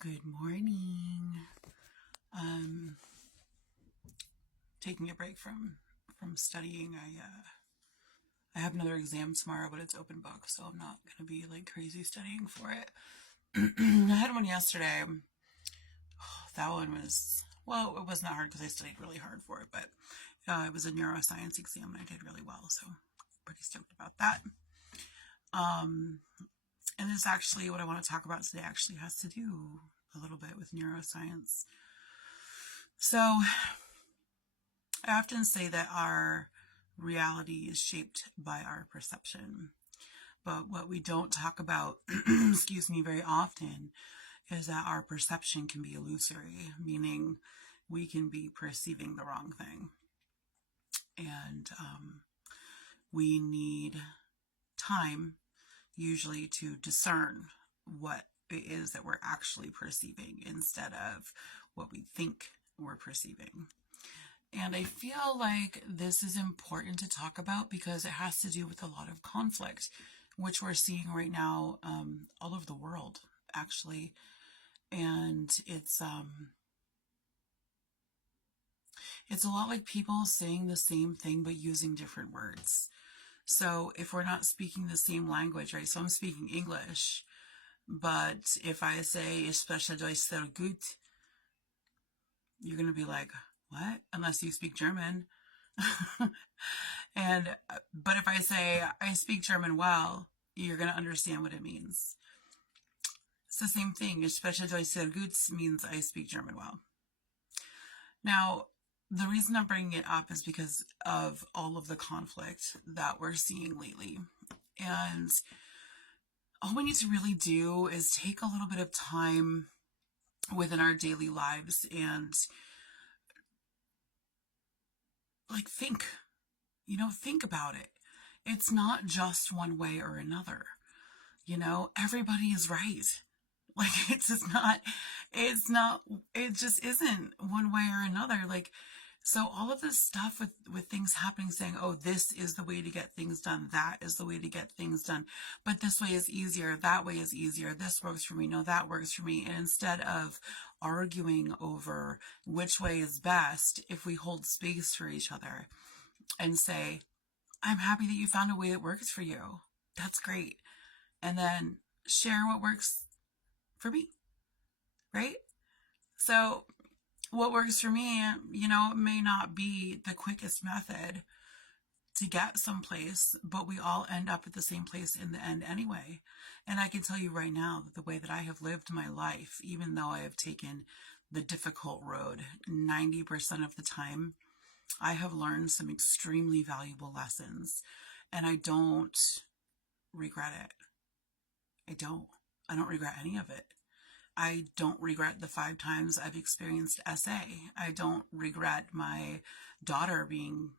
Good morning. Taking a break from studying. I have another exam tomorrow, but it's open book, so I'm not gonna be like crazy studying for it. I had one yesterday. That one was, well, it wasn't that hard because I studied really hard for it, but it was a neuroscience exam and I did really well, so pretty stoked about that. And this actually, what I want to talk about today actually has to do a little bit with neuroscience. So I often say that our reality is shaped by our perception. But what we don't talk about, excuse me, very often is that our perception can be illusory, meaning we can be perceiving the wrong thing. And we need time, usually, to discern what it is that we're actually perceiving instead of what we think we're perceiving. And I feel like this is important to talk about because it has to do with a lot of conflict, which we're seeing right now all over the world, actually. And it's a lot like people saying the same thing but using different words. So if we're not speaking the same language, right? So I'm speaking English, but if I say "Ich spreche Deutsch sehr gut," you're going to be like, what? Unless you speak German. But if I say I speak German well, you're going to understand what it means. It's the same thing. Ich spreche Deutsch sehr gut means I speak German well. Now, the reason I'm bringing it up is because of all of the conflict that we're seeing lately. And all we need to really do is take a little bit of time within our daily lives and think about it. It's not just one way or another. Everybody is right. It just isn't one way or another. So all of this stuff with things happening saying, oh, this is the way to get things done. That is the way to get things done. But this way is easier. That way is easier. This works for me. No, that works for me. And instead of arguing over which way is best, if we hold space for each other and say, I'm happy that you found a way that works for you. That's great. And then share what works for me, right? So what works for me, may not be the quickest method to get someplace, but we all end up at the same place in the end anyway. And I can tell you right now that the way that I have lived my life, even though I have taken the difficult road 90% of the time, I have learned some extremely valuable lessons, and I don't regret it. I don't regret any of it. I don't regret the 5 times I've experienced SA. I don't regret my daughter being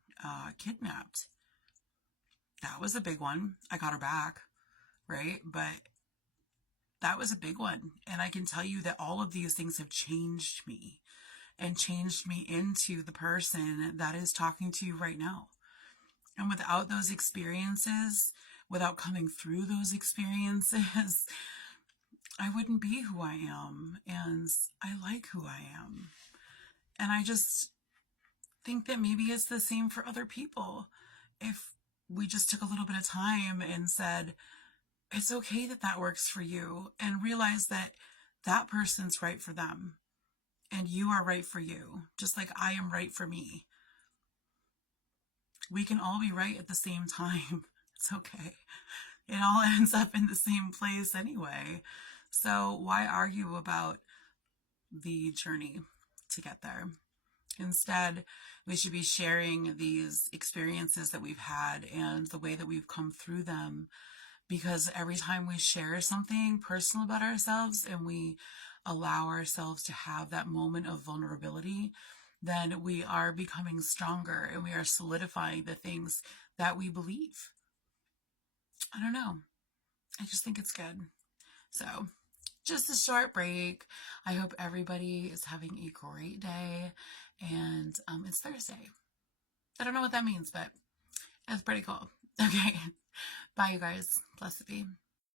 kidnapped. That was a big one. I got her back, right? But that was a big one. And I can tell you that all of these things have changed me and changed me into the person that is talking to you right now. And without those experiences, without coming through those experiences, I wouldn't be who I am, and I like who I am. And I just think that maybe it's the same for other people. If we just took a little bit of time and said, it's okay that that works for you, and realize that that person's right for them, and you are right for you, just like I am right for me. We can all be right at the same time. It's okay. It all ends up in the same place anyway. So why argue about the journey to get there? Instead, we should be sharing these experiences that we've had and the way that we've come through them, because every time we share something personal about ourselves and we allow ourselves to have that moment of vulnerability, then we are becoming stronger and we are solidifying the things that we believe. I don't know. I just think it's good. So, just a short break. I hope everybody is having a great day. And it's Thursday. I don't know what that means, but it's pretty cool. Okay. Bye, you guys. Blessed be.